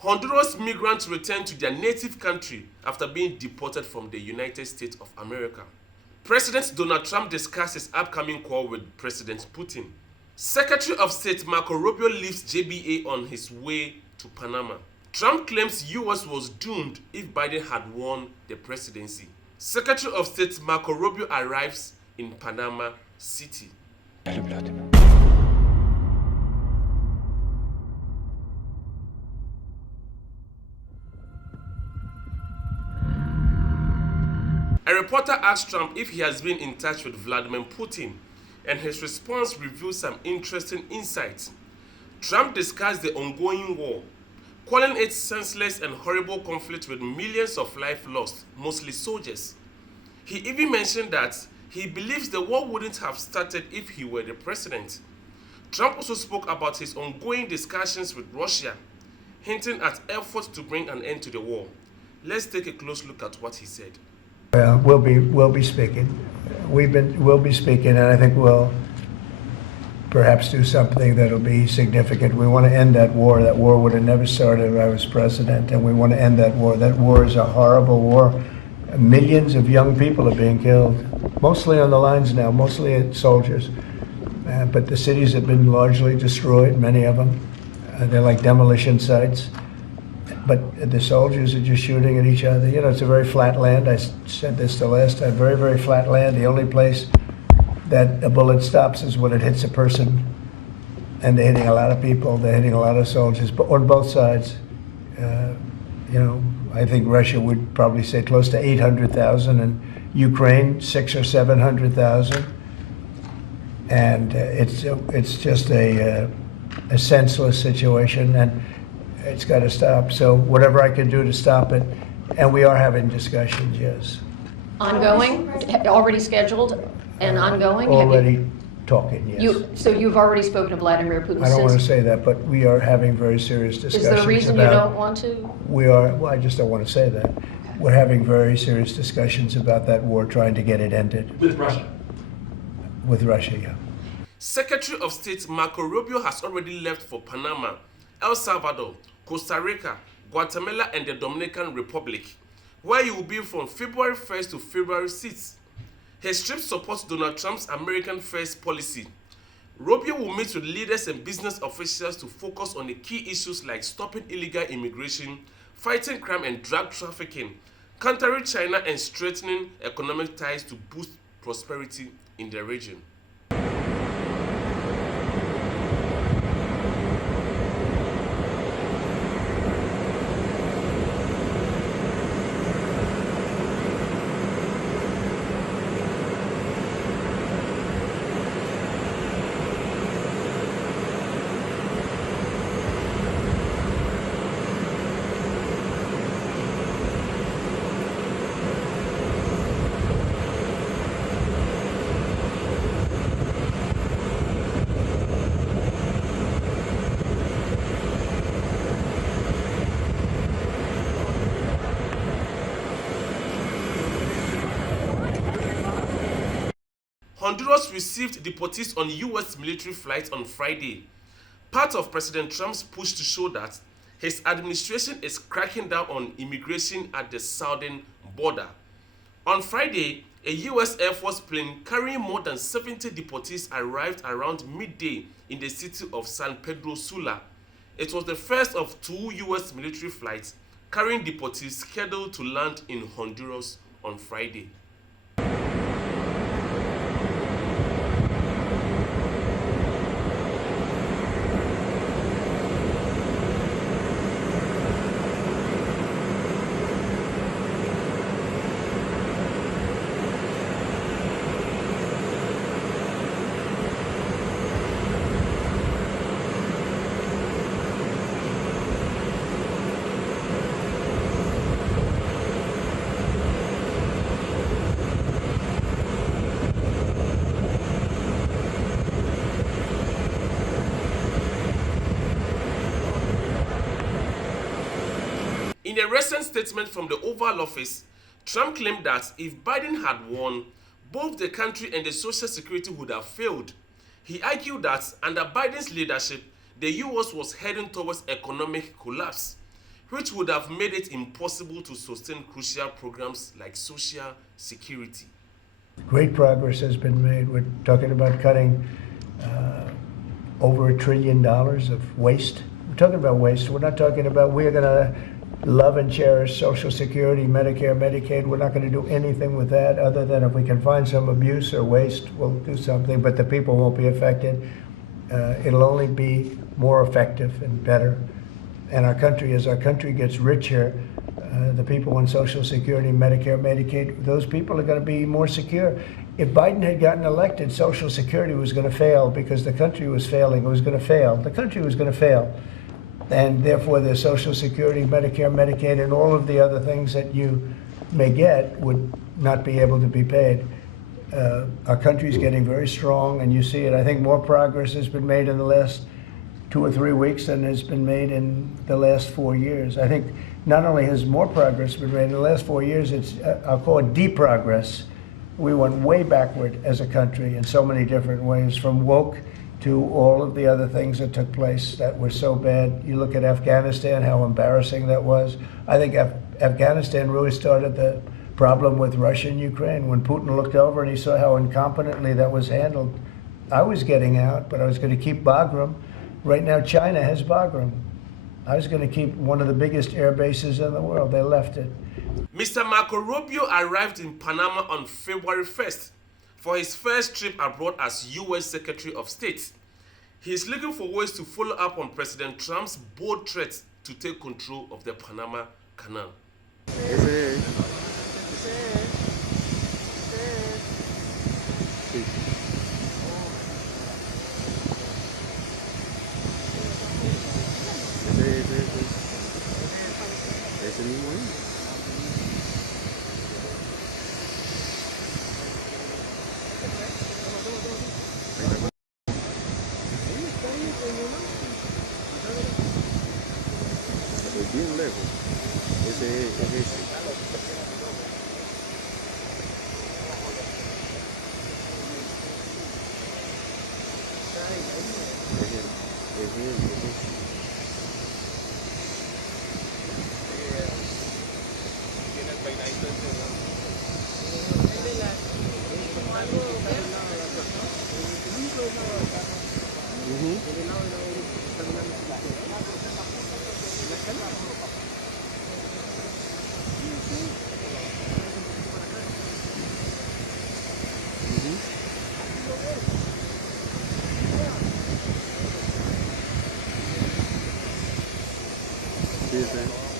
Honduras migrants returned to their native country after being deported from the United States of America. President Donald Trump discussed his upcoming call with President Putin. Secretary of State Marco Rubio leaves JBA on his way to Panama. Trump claims US was doomed if Biden had won the presidency. Secretary of State Marco Rubio arrives in Panama City. A reporter asked Trump if he has been in touch with Vladimir Putin, and his response revealed some interesting insights. Trump discussed the ongoing war, calling it senseless and horrible conflict with millions of lives lost, mostly soldiers. He even mentioned that he believes the war wouldn't have started if he were the president. Trump also spoke about his ongoing discussions with Russia, hinting at efforts to bring an end to the war. Let's take a close look at what he said. We'll be speaking. We'll be speaking, and I think we'll perhaps do something that'll be significant. We want to end that war. That war would have never started if I was president, and we want to end that war. That war is a horrible war. Millions of young people are being killed, mostly on the lines now, mostly soldiers. But the cities have been largely destroyed, many of them. They're like demolition sites. But the soldiers are just shooting at each other. You know, it's a very flat land. I said this the last time, very, very flat land. The only place that a bullet stops is when it hits a person. And they're hitting a lot of people. They're hitting a lot of soldiers, but on both sides. You know, I think Russia would probably say close to 800,000, and Ukraine 600,000 or 700,000. And it's just a senseless situation, and it's got to stop. So whatever I can do to stop it, and we are having discussions, yes. Ongoing, already scheduled and ongoing? Already talking, yes. So you've already spoken to Vladimir Putin? I don't want to say that, but we are having very serious discussions. Is there a reason you don't want to? Well, I just don't want to say that. Okay. We're having very serious discussions about that war, trying to get it ended. With Russia? With Russia, yeah. Secretary of State Marco Rubio has already left for Panama, El Salvador, Costa Rica, Guatemala, and the Dominican Republic, where he will be from February 1st to February 6th. His trip supports Donald Trump's American First policy. Rubio will meet with leaders and business officials to focus on the key issues like stopping illegal immigration, fighting crime and drug trafficking, countering China, and strengthening economic ties to boost prosperity in the region. Honduras received deportees on US military flights on Friday, part of President Trump's push to show that his administration is cracking down on immigration at the southern border. On Friday, a US Air Force plane carrying more than 70 deportees arrived around midday in the city of San Pedro Sula. It was the first of 2 US military flights carrying deportees scheduled to land in Honduras on Friday. In a recent statement from the Oval Office, Trump claimed that if Biden had won, both the country and the Social Security would have failed. He argued that under Biden's leadership, the US was heading towards economic collapse. which would have made it impossible to sustain crucial programs like social security. Great progress has been made. We're talking about cutting over $1 trillion of waste. We're talking about waste. We're not talking about we're going to love and cherish Social Security, Medicare, Medicaid. We're not going to do anything with that other than if we can find some abuse or waste, we'll do something, but the people won't be affected. It'll only be more effective and better. And our country, as our country gets richer, the people on Social Security, Medicare, Medicaid, those people are going to be more secure. If Biden had gotten elected, Social Security was going to fail because the country was failing. It was going to fail. The country was going to fail. And therefore, the Social Security, Medicare, Medicaid, and all of the other things that you may get would not be able to be paid. Our country's getting very strong, and you see it. I think more progress has been made in the last 2 or 3 weeks than has been made in the last 4 years. I think not only has more progress been made in the last 4 years, it's, I'll call it deprogress. We went way backward as a country in so many different ways, from woke to all of the other things that took place that were so bad. You look at Afghanistan, how embarrassing that was. I think Afghanistan really started the problem with Russia and Ukraine. When Putin looked over and he saw how incompetently that was handled, I was getting out, but I was going to keep Bagram. Right now, China has Bagram. I was going to keep one of the biggest air bases in the world. They left it. Mr. Marco Rubio arrived in Panama on February 1st for his first trip abroad as U.S. Secretary of State. He is looking for ways to follow up on President Trump's bold threat to take control of the Panama Canal. Bien lejos. Ese es ese. Tiene el peinadito ese. Sí, sí.